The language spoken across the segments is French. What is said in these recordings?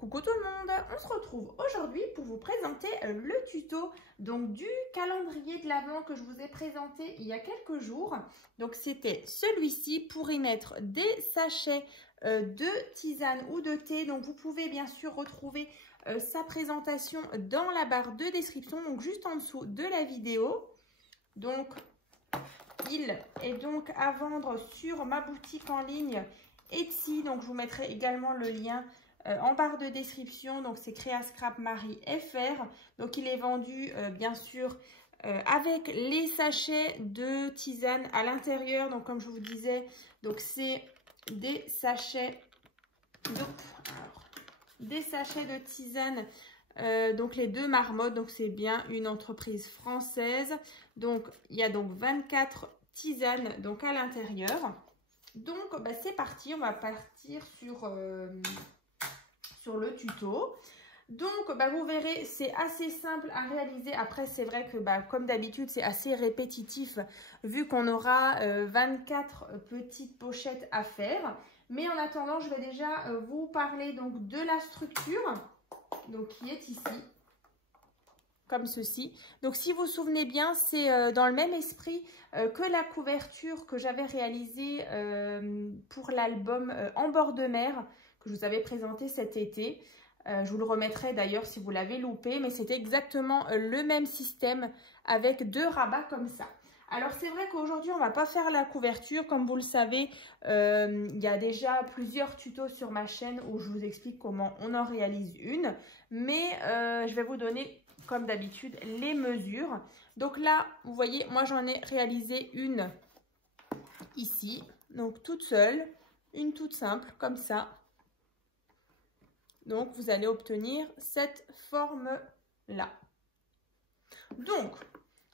Coucou tout le monde, on se retrouve aujourd'hui pour vous présenter le tuto donc du calendrier de l'Avent que je vous ai présenté il y a quelques jours. Donc c'était celui-ci pour y mettre des sachets de tisane ou de thé. Donc vous pouvez bien sûr retrouver sa présentation dans la barre de description, donc juste en dessous de la vidéo. Donc il est donc à vendre sur ma boutique en ligne Etsy, donc je vous mettrai également le lien en barre de description. Donc c'est Créascrap Marie FR. Donc il est vendu bien sûr avec les sachets de tisane à l'intérieur. Donc comme je vous disais, donc c'est des sachets de tisane. Donc les deux marmottes, donc c'est bien une entreprise française. Donc il y a donc 24 tisanes donc à l'intérieur. Donc bah, c'est parti, on va partir sur le tuto. Donc bah, vous verrez, c'est assez simple à réaliser. Après c'est vrai que bah, comme d'habitude c'est assez répétitif vu qu'on aura 24 petites pochettes à faire. Mais en attendant, je vais déjà vous parler donc de la structure donc qui est ici, comme ceci. Donc si vous vous souvenez bien, c'est dans le même esprit que la couverture que j'avais réalisée pour l'album En bord de mer que je vous avais présenté cet été. Je vous le remettrai d'ailleurs si vous l'avez loupé, mais c'était exactement le même système avec deux rabats comme ça. Alors c'est vrai qu'aujourd'hui on ne va pas faire la couverture, comme vous le savez, il y a déjà plusieurs tutos sur ma chaîne où je vous explique comment on en réalise une, mais je vais vous donner comme d'habitude les mesures. Donc là vous voyez, moi j'en ai réalisé une ici, donc toute seule, une toute simple comme ça. Donc vous allez obtenir cette forme là. Donc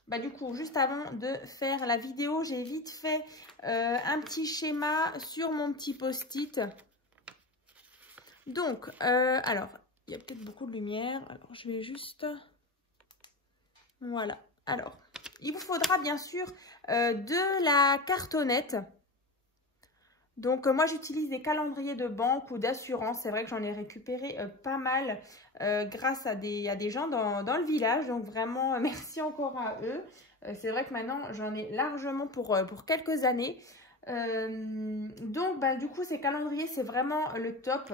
bah, du coup, juste avant de faire la vidéo, j'ai vite fait un petit schéma sur mon petit post-it. Donc, alors, il y a peut-être beaucoup de lumière. Alors, je vais juste... Voilà. Alors, il vous faudra bien sûr de la cartonnette. Donc, moi, j'utilise des calendriers de banque ou d'assurance. C'est vrai que j'en ai récupéré pas mal grâce à des gens dans le village. Donc, vraiment, merci encore à eux. C'est vrai que maintenant, j'en ai largement pour quelques années. Donc, bah, du coup, ces calendriers, c'est vraiment le top.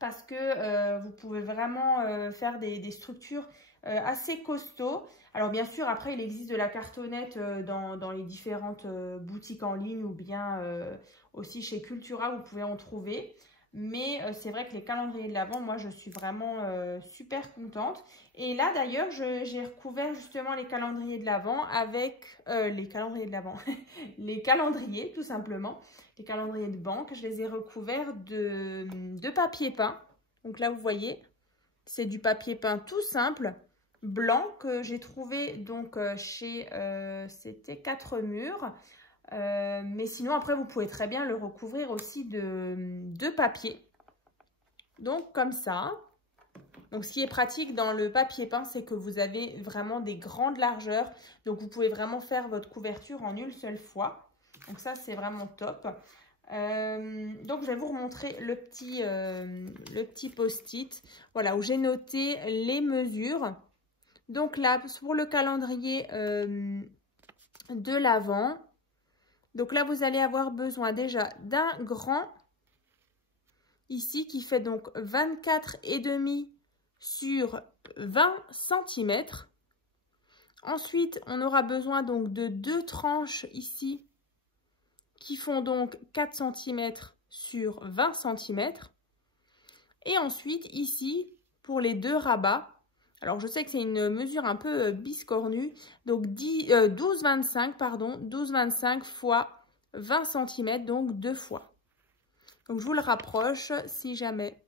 Parce que vous pouvez vraiment faire des structures assez costauds. Alors bien sûr, après, il existe de la cartonnette dans les différentes boutiques en ligne ou bien aussi chez Cultura, vous pouvez en trouver. Mais c'est vrai que les calendriers de l'Avent, moi, je suis vraiment super contente. Et là, d'ailleurs, j'ai recouvert justement les calendriers de l'Avent avec les calendriers de l'Avent, les calendriers, tout simplement. Les calendriers de banque, je les ai recouverts de papier peint. Donc là, vous voyez, c'est du papier peint tout simple, blanc, que j'ai trouvé donc chez, c'était 4 murs. Mais sinon, après, vous pouvez très bien le recouvrir aussi de papier. Donc, comme ça. Donc, ce qui est pratique dans le papier peint, c'est que vous avez vraiment des grandes largeurs. Donc, vous pouvez vraiment faire votre couverture en une seule fois. Donc, ça, c'est vraiment top. Donc, je vais vous remontrer le petit post-it. Voilà, où j'ai noté les mesures. Donc, là, pour le calendrier de l'Avent. Donc là, vous allez avoir besoin déjà d'un grand, ici, qui fait donc 24,5 sur 20 cm. Ensuite, on aura besoin donc de deux tranches ici, qui font donc 4 cm sur 20 cm. Et ensuite, ici, pour les deux rabats, alors je sais que c'est une mesure un peu biscornue, donc 12,25 pardon, 12,25 fois 20 cm, donc 2 fois. Donc je vous le rapproche si jamais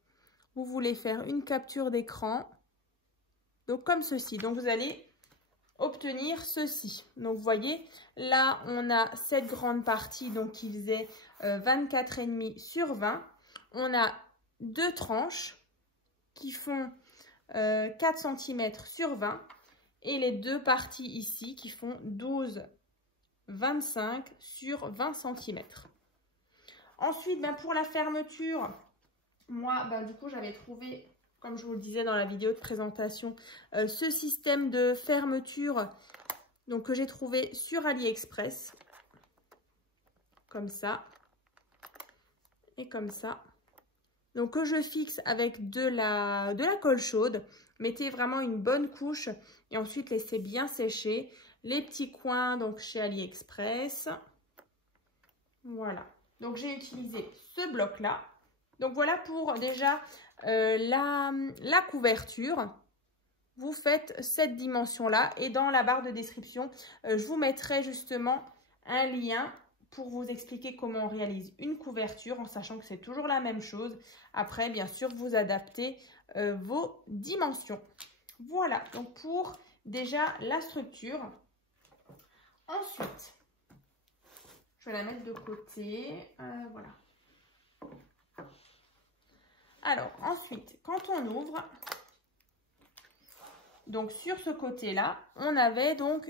vous voulez faire une capture d'écran. Donc comme ceci, donc vous allez obtenir ceci. Donc vous voyez, là on a cette grande partie donc qui faisait 24,5 sur 20. On a deux tranches qui font 4 cm sur 20 et les deux parties ici qui font 12,25 sur 20 cm. Ensuite, ben, pour la fermeture, moi, du coup, j'avais trouvé, comme je vous le disais dans la vidéo de présentation, ce système de fermeture donc, que j'ai trouvé sur AliExpress. Comme ça. Et comme ça. Donc, que je fixe avec de la colle chaude. Mettez vraiment une bonne couche et ensuite laissez bien sécher. Les petits coins, donc chez AliExpress. Voilà. Donc, j'ai utilisé ce bloc-là. Donc, voilà pour déjà la couverture. Vous faites cette dimension-là. Et dans la barre de description, je vous mettrai justement un lien pour vous expliquer comment on réalise une couverture en sachant que c'est toujours la même chose. Après, bien sûr, vous adaptez vos dimensions. Voilà, donc pour déjà la structure. Ensuite, je vais la mettre de côté. Voilà. Alors, ensuite, quand on ouvre, donc sur ce côté-là, on avait donc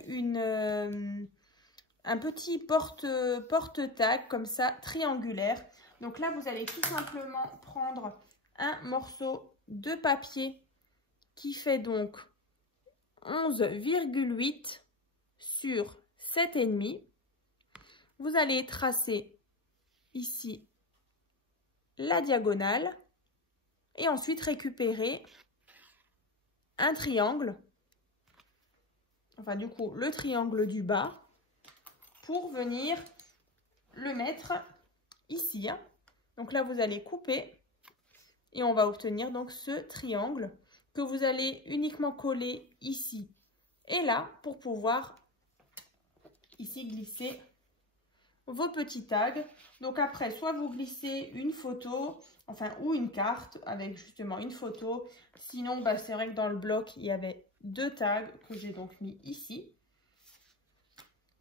un petit porte-tag comme ça, triangulaire. Donc là, vous allez tout simplement prendre un morceau de papier qui fait donc 11,8 sur 7,5. Vous allez tracer ici la diagonale et ensuite récupérer un triangle, enfin du coup le triangle du bas, pour venir le mettre ici. Donc là, vous allez couper et on va obtenir donc ce triangle que vous allez uniquement coller ici et là pour pouvoir ici glisser vos petits tags. Donc après, soit vous glissez une photo, enfin ou une carte avec justement une photo. Sinon, c'est vrai que dans le bloc, il y avait 2 tags que j'ai donc mis ici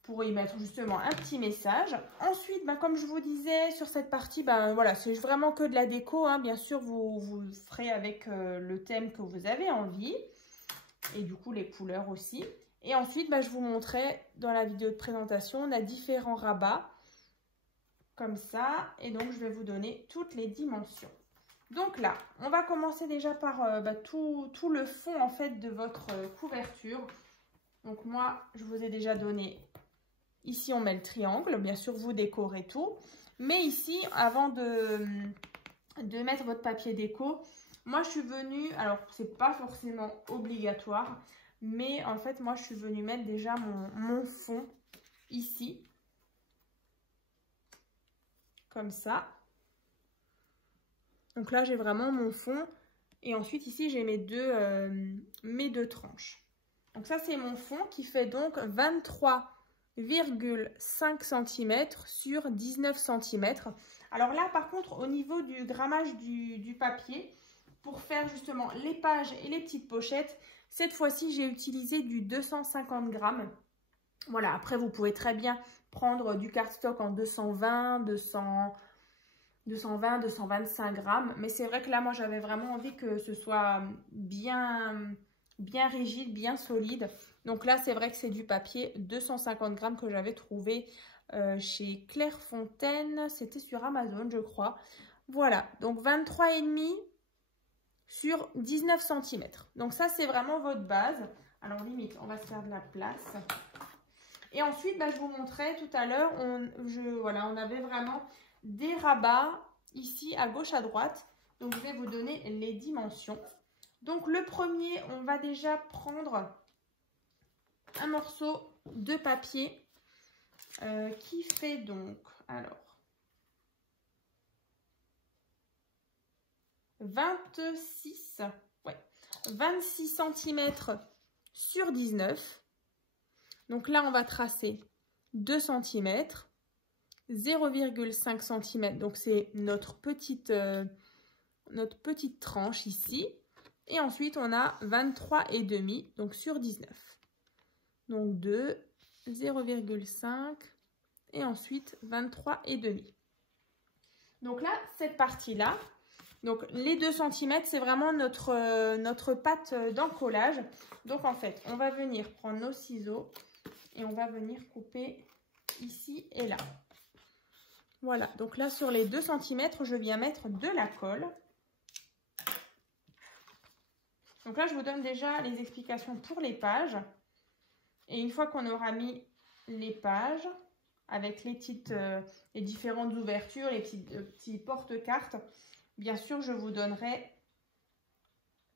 pour y mettre justement un petit message. Ensuite, comme je vous disais, sur cette partie, voilà, c'est vraiment que de la déco. Bien sûr, vous ferez avec le thème que vous avez envie. Et du coup, les couleurs aussi. Et ensuite, je vous montrais dans la vidéo de présentation, on a différents rabats. Comme ça. Et donc, je vais vous donner toutes les dimensions. Donc là, on va commencer déjà par tout le fond, en fait, de votre couverture. Donc moi, je vous ai déjà donné... Ici, on met le triangle. Bien sûr, vous décorez tout. Mais ici, avant de mettre votre papier déco, moi, je suis venue... Alors, c'est pas forcément obligatoire. Mais en fait, moi, je suis venue mettre déjà mon fond ici. Comme ça. Donc là, j'ai vraiment mon fond. Et ensuite, ici, j'ai mes deux tranches. Donc ça, c'est mon fond qui fait donc 23,5 cm sur 19 cm. Alors là, par contre, au niveau du grammage du papier, pour faire justement les pages et les petites pochettes, cette fois-ci, j'ai utilisé du 250 grammes. Voilà, après, vous pouvez très bien prendre du cardstock en 220, 225 grammes. Mais c'est vrai que là, moi, j'avais vraiment envie que ce soit bien rigide, bien solide. Donc là, c'est vrai que c'est du papier 250 grammes que j'avais trouvé chez Clairefontaine. C'était sur Amazon, je crois. Voilà, donc 23,5 sur 19 cm. Donc ça, c'est vraiment votre base. Alors limite, on va se faire de la place. Et ensuite, je vous montrais tout à l'heure, on avait vraiment des rabats ici à gauche, à droite. Donc, je vais vous donner les dimensions. Donc, le premier, on va déjà prendre un morceau de papier qui fait donc, alors, 26 cm sur 19. Donc là, on va tracer 2 cm, 0,5 cm. Donc, c'est notre petite tranche ici. Et ensuite, on a 23,5, donc sur 19. Donc 2, 0,5 et ensuite 23,5. Donc là, cette partie-là, donc les 2 cm, c'est vraiment notre pâte d'encollage. Donc en fait, on va venir prendre nos ciseaux et on va venir couper ici et là. Voilà, donc là sur les 2 cm, je viens mettre de la colle. Donc là, je vous donne déjà les explications pour les pages. Et une fois qu'on aura mis les pages, avec les différentes ouvertures, les petits porte-cartes, bien sûr, je vous donnerai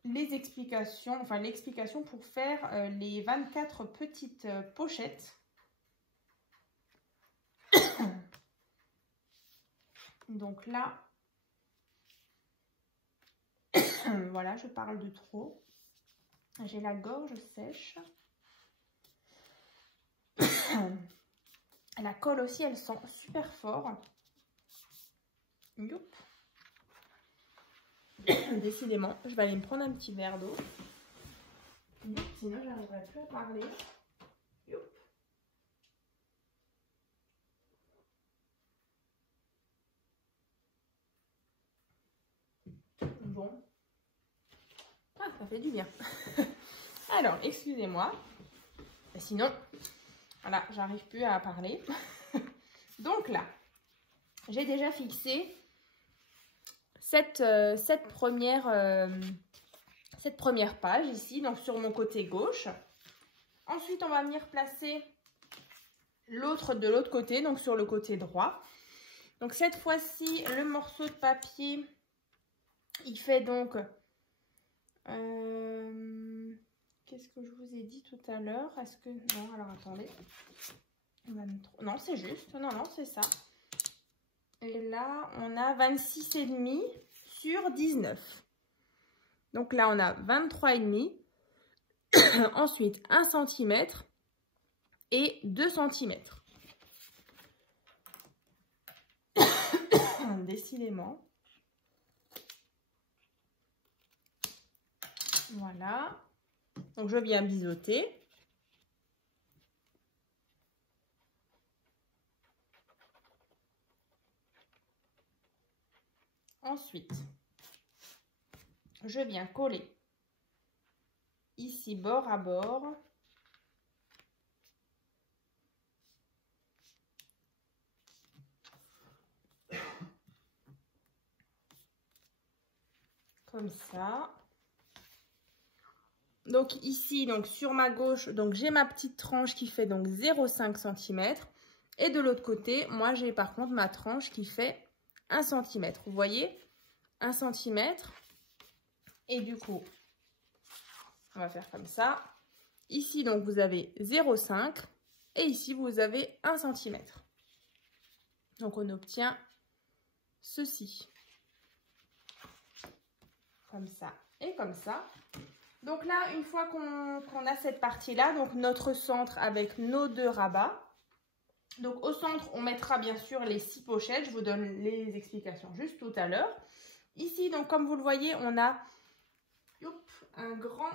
les explications, enfin l'explication pour faire les 24 petites pochettes. Donc là, voilà, je parle de trop. J'ai la gorge sèche. La colle aussi, elle sent super fort. Youp. Décidément, je vais aller me prendre un petit verre d'eau. Sinon, j'arriverai plus à parler. Youp. Bon. Ah, ça fait du bien. Alors, excusez-moi. Sinon, voilà, j'arrive plus à parler. Donc là, j'ai déjà fixé cette première page ici, donc sur mon côté gauche. Ensuite, on va venir placer l'autre de l'autre côté, donc sur le côté droit. Donc cette fois-ci, le morceau de papier, il fait donc... qu'est-ce que je vous ai dit tout à l'heure? Est-ce que... Non, alors attendez. 23... Non, c'est juste. Non, non, c'est ça. Et là, on a 26,5 sur 19. Donc là, on a 23,5. Ensuite, 1 cm et 2 cm. Décidément. Voilà. Donc, je viens biseauter. Ensuite, je viens coller ici bord à bord. Comme ça. Donc ici, donc sur ma gauche, donc j'ai ma petite tranche qui fait donc 0,5 cm. Et de l'autre côté, moi j'ai par contre ma tranche qui fait 1 cm. Vous voyez, 1 cm. Et du coup, on va faire comme ça. Ici, donc vous avez 0,5 et ici, vous avez 1 cm. Donc on obtient ceci. Comme ça et comme ça. Donc là, une fois qu'on a cette partie-là, donc notre centre avec nos 2 rabats. Donc au centre, on mettra bien sûr les 6 pochettes. Je vous donne les explications juste tout à l'heure. Ici, donc comme vous le voyez, on a un grand,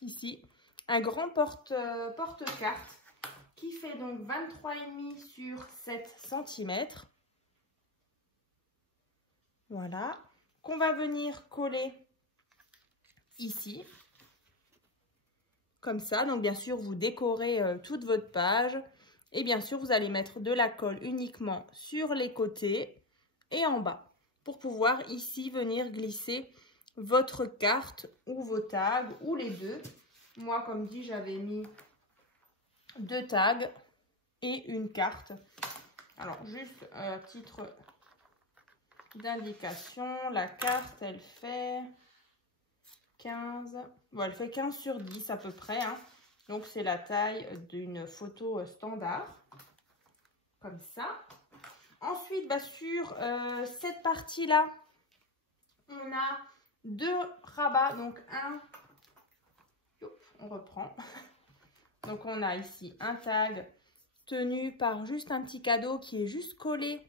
ici, un grand porte-carte qui fait donc 23,5 sur 7 cm. Voilà. Qu'on va venir coller ici, comme ça. Donc bien sûr, vous décorez toute votre page et bien sûr, vous allez mettre de la colle uniquement sur les côtés et en bas pour pouvoir ici venir glisser votre carte ou vos tags ou les deux. Moi, comme dit, j'avais mis 2 tags et une carte. Alors, juste à titre d'indication, la carte, elle fait 15, bon, elle fait 15 sur 10 à peu près, hein. Donc c'est la taille d'une photo standard, comme ça. Ensuite, bah, sur cette partie-là, on a 2 rabats, donc un, on reprend. Donc on a ici un tag tenu par juste un petit cadeau qui est juste collé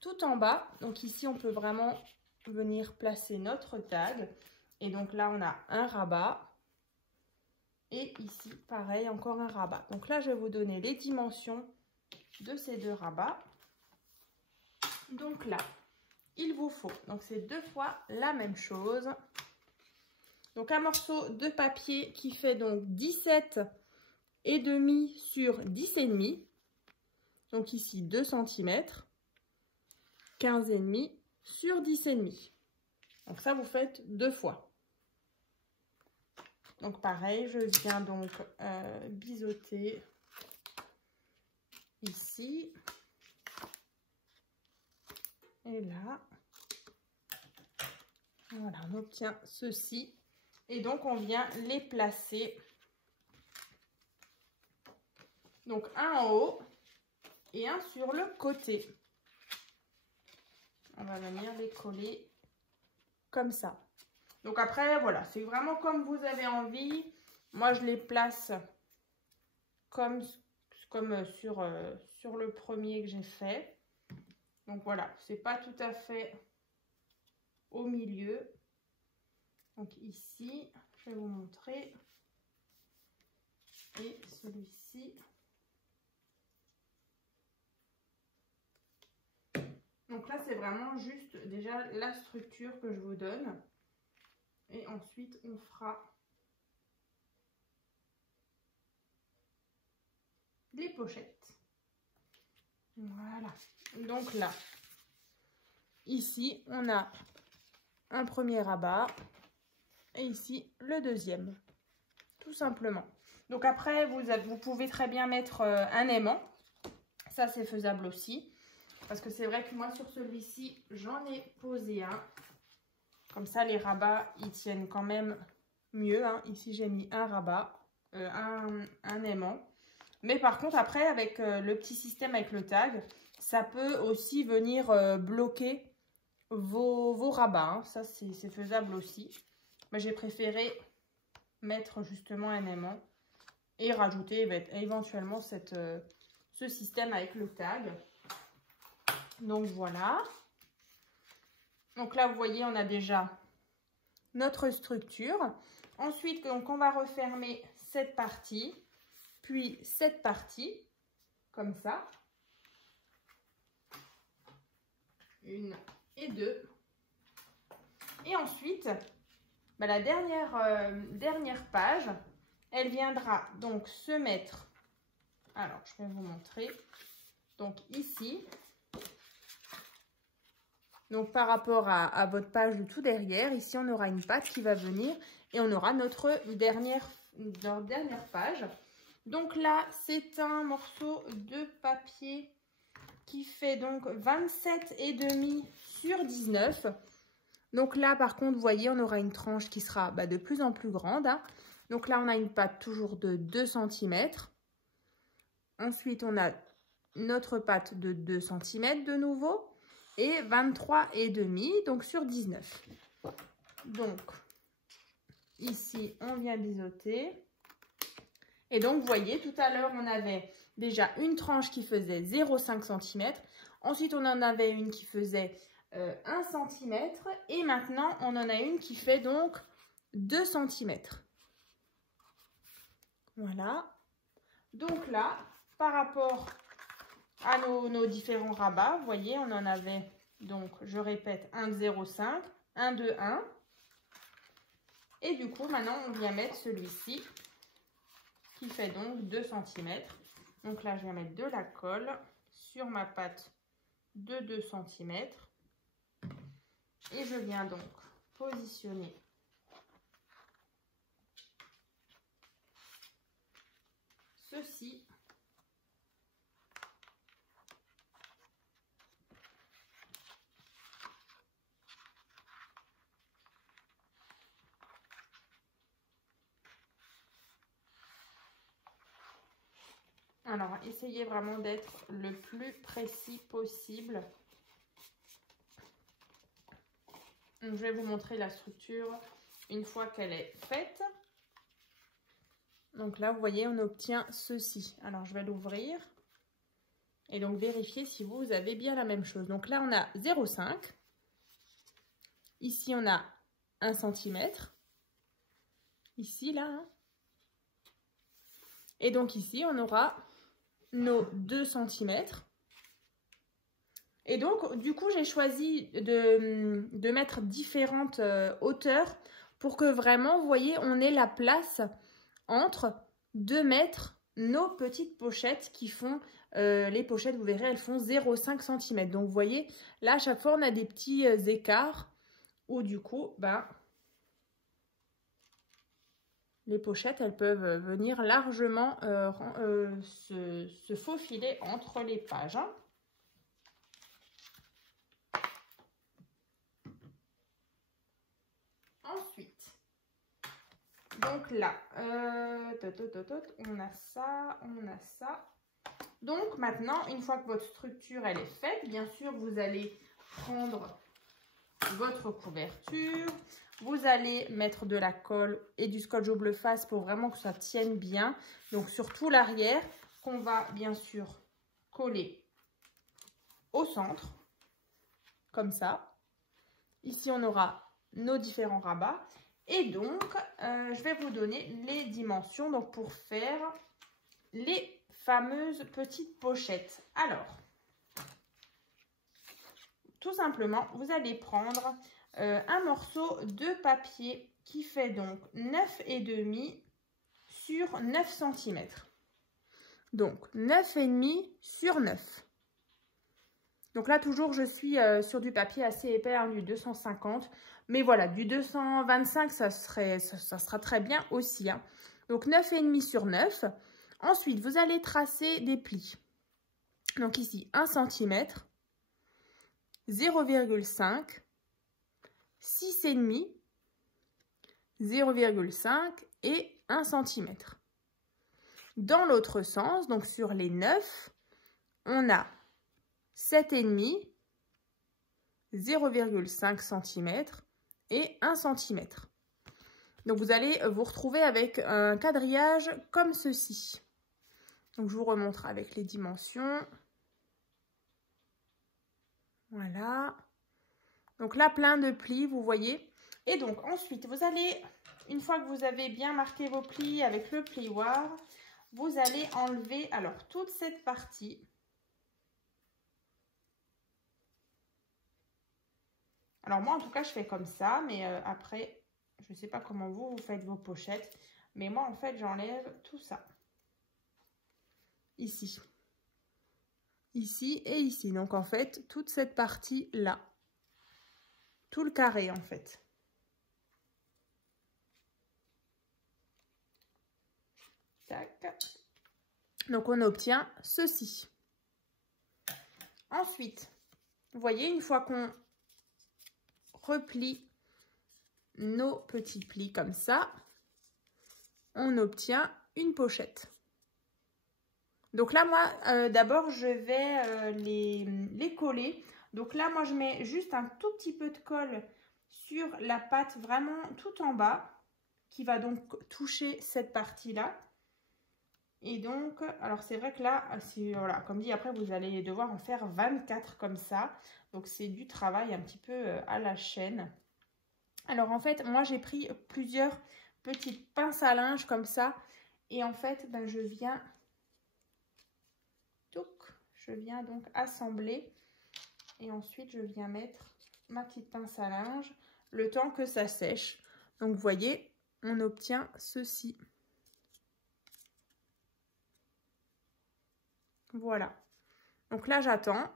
tout en bas. Donc ici, on peut vraiment venir placer notre tag. Et donc là, on a un rabat. Et ici, pareil, encore un rabat. Donc là, je vais vous donner les dimensions de ces 2 rabats. Donc là, il vous faut, donc c'est 2 fois la même chose. Donc un morceau de papier qui fait donc 17,5 sur 10,5. Donc ici 2 cm. 15,5 sur 10,5. Donc ça, vous faites 2 fois. Donc pareil, je viens donc biseauter ici et là. Voilà, on obtient ceci. Et donc on vient les placer. Donc un en haut et un sur le côté. On va venir les coller comme ça. Donc après, voilà, c'est vraiment comme vous avez envie. Moi, je les place comme sur le premier que j'ai fait. Donc voilà, c'est pas tout à fait au milieu. Donc ici, je vais vous montrer. Et celui-ci. Donc là, c'est vraiment juste déjà la structure que je vous donne. Et ensuite, on fera des pochettes. Voilà. Donc là, ici, on a un premier rabat. Et ici, le deuxième. Tout simplement. Donc après, vous pouvez très bien mettre un aimant. Ça, c'est faisable aussi. Parce que c'est vrai que moi, sur celui-ci, j'en ai posé un. Comme ça, les rabats, ils tiennent quand même mieux. Hein. Ici, j'ai mis un rabat, un aimant. Mais par contre, après, avec le petit système avec le tag, ça peut aussi venir bloquer vos rabats. Hein. Ça, c'est faisable aussi. Mais j'ai préféré mettre justement un aimant et rajouter éventuellement ce système avec le tag. Donc voilà. Donc là, vous voyez, on a déjà notre structure. Ensuite, donc, on va refermer cette partie, puis cette partie, comme ça. 1 et 2. Et ensuite, la dernière page, elle viendra donc se mettre. Alors, je vais vous montrer. Donc ici. Donc par rapport à votre page de tout derrière, ici on aura une patte qui va venir et on aura notre dernière page. Donc là, c'est un morceau de papier qui fait donc 27,5 sur 19. Donc là, par contre, vous voyez, on aura une tranche qui sera de plus en plus grande. Hein. Donc là, on a une patte toujours de 2 cm. Ensuite, on a notre patte de 2 cm de nouveau. Et 23,5 donc sur 19. Donc ici on vient biseauter et donc vous voyez tout à l'heure on avait déjà une tranche qui faisait 0,5 cm, ensuite on en avait une qui faisait 1 cm et maintenant on en a une qui fait donc 2 cm. Voilà, donc là par rapport à nos différents rabats, vous voyez, on en avait, donc, je répète, un de 0,5, un de 1. Et du coup, maintenant, on vient mettre celui-ci, qui fait donc 2 cm. Donc là, je viens mettre de la colle sur ma patte de 2 cm. Et je viens donc positionner ceci. Alors, essayez vraiment d'être le plus précis possible. Donc, je vais vous montrer la structure une fois qu'elle est faite. Donc là, vous voyez, on obtient ceci. Alors, je vais l'ouvrir. Et donc, vérifier si vous avez bien la même chose. Donc là, on a 0,5. Ici, on a 1 cm. Ici, là. Hein. Et donc ici, on aura nos 2 cm. Et donc, du coup, j'ai choisi de mettre différentes hauteurs pour que vraiment, vous voyez, on ait la place entre de mettre nos petites pochettes qui font, les pochettes, vous verrez, elles font 0,5 cm. Donc, vous voyez, là, à chaque fois, on a des petits écarts où, du coup, les pochettes, elles peuvent venir largement se faufiler entre les pages. Hein. Ensuite, donc là, on a ça, on a ça. Donc maintenant, une fois que votre structure elle est faite, bien sûr, vous allez prendre votre couverture. Vous allez mettre de la colle et du scotch au bleu face pour vraiment que ça tienne bien. Donc surtout l'arrière qu'on va bien sûr coller au centre, comme ça. Ici, on aura nos différents rabats. Et donc, je vais vous donner les dimensions donc pour faire les fameuses petites pochettes. Alors, tout simplement, vous allez prendre un morceau de papier qui fait donc 9,5 sur 9 cm. Donc 9,5 sur 9. Donc là, toujours, je suis sur du papier assez épais, hein, du 250. Mais voilà, du 225, ça sera très bien aussi. Hein. Donc 9,5 sur 9. Ensuite, vous allez tracer des plis. Donc ici, 1 cm, 0,5, 6,5, 0,5 et 1 cm. Dans l'autre sens, donc sur les 9, on a 7,5, 0,5 cm et 1 cm. Donc vous allez vous retrouver avec un quadrillage comme ceci. Donc je vous remontre avec les dimensions. Voilà. Donc là, plein de plis, vous voyez. Et donc ensuite, vous allez, une fois que vous avez bien marqué vos plis avec le plioir, vous allez enlever alors toute cette partie. Alors moi, en tout cas, je fais comme ça, mais après, je ne sais pas comment vous faites vos pochettes, mais moi, en fait, j'enlève tout ça. Ici. Ici et ici. Donc, en fait, toute cette partie-là. Tout le carré, en fait. Tac. Donc, on obtient ceci. Ensuite, vous voyez, une fois qu'on replie nos petits plis comme ça, on obtient une pochette. Donc là, moi, d'abord, je vais les coller. Donc là, moi, je mets juste un tout petit peu de colle sur la pâte vraiment tout en bas, qui va donc toucher cette partie-là. Et donc, alors c'est vrai que là, voilà, comme dit, après, vous allez devoir en faire 24 comme ça. Donc, c'est du travail un petit peu à la chaîne. Alors, en fait, moi, j'ai pris plusieurs petites pinces à linge comme ça. Et en fait, ben, je viens donc assembler. Et ensuite, je viens mettre ma petite pince à linge le temps que ça sèche. Donc, vous voyez, on obtient ceci. Voilà. Donc là, j'attends.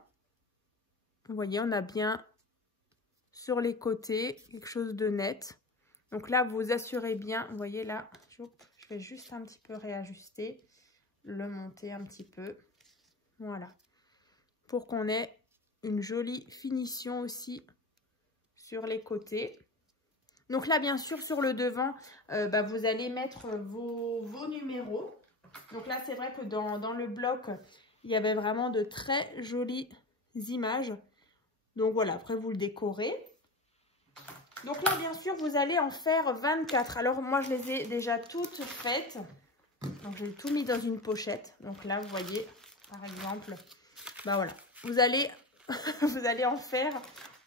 Vous voyez, on a bien sur les côtés quelque chose de net. Donc là, vous assurez bien. Vous voyez là, je vais juste un petit peu réajuster, le monter un petit peu. Voilà. Pour qu'on ait une jolie finition aussi sur les côtés. Donc là, bien sûr, sur le devant, vous allez mettre vos numéros. Donc là, c'est vrai que dans le bloc, il y avait vraiment de très jolies images. Donc voilà, après vous le décorez. Donc là, bien sûr, vous allez en faire 24. Alors moi, je les ai déjà toutes faites. Donc j'ai tout mis dans une pochette. Donc là, vous voyez, par exemple, voilà. Vous allez en faire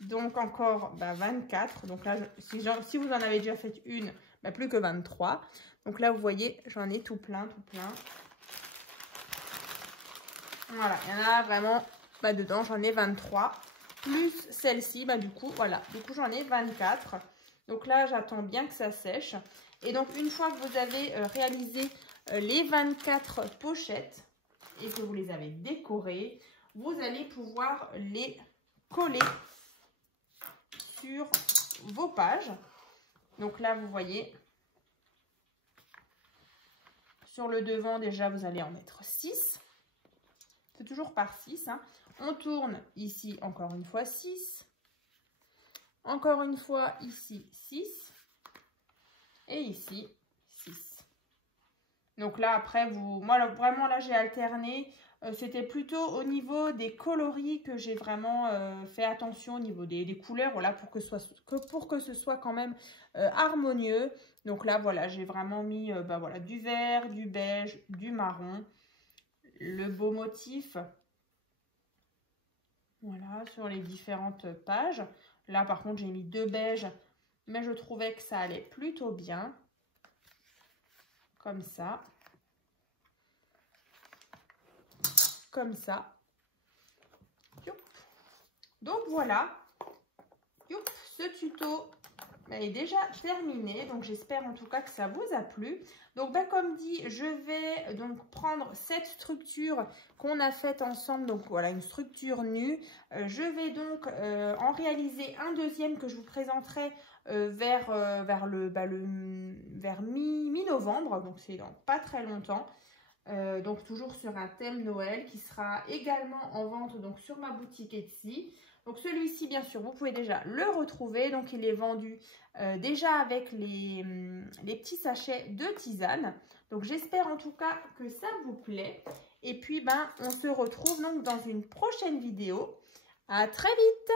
donc encore 24. Donc là, si vous en avez déjà fait une, plus que 23. Donc là, vous voyez, j'en ai tout plein, tout plein. Voilà, il y en a vraiment dedans, j'en ai 23. Plus celle-ci, du coup, voilà. Du coup, j'en ai 24. Donc là, j'attends bien que ça sèche. Et donc, une fois que vous avez réalisé les 24 pochettes et que vous les avez décorées, vous allez pouvoir les coller sur vos pages. Donc là, vous voyez, sur le devant, déjà, vous allez en mettre 6. C'est toujours par 6. Hein. On tourne ici, encore une fois, 6. Encore une fois, ici, 6. Et ici, 6. Donc là, après, moi, vraiment, là, j'ai alterné. C'était plutôt au niveau des coloris que j'ai vraiment fait attention au niveau des couleurs, voilà, pour que ce soit quand même harmonieux. Donc là, voilà, j'ai vraiment mis voilà, du vert, du beige, du marron, le beau motif, voilà, sur les différentes pages. Là, par contre, j'ai mis 2 beiges, mais je trouvais que ça allait plutôt bien, comme ça. Comme ça. Youp. Donc voilà, youp, ce tuto est déjà terminé. Donc j'espère en tout cas que ça vous a plu. Donc comme dit, je vais donc prendre cette structure qu'on a faite ensemble. Donc voilà, une structure nue. Je vais donc en réaliser un deuxième que je vous présenterai vers mi-novembre. Donc c'est dans pas très longtemps. Donc toujours sur un thème Noël qui sera également en vente donc sur ma boutique Etsy. Donc celui-ci bien sûr vous pouvez déjà le retrouver, donc il est vendu déjà avec les petits sachets de tisane. Donc j'espère en tout cas que ça vous plaît et puis on se retrouve donc dans une prochaine vidéo. À très vite.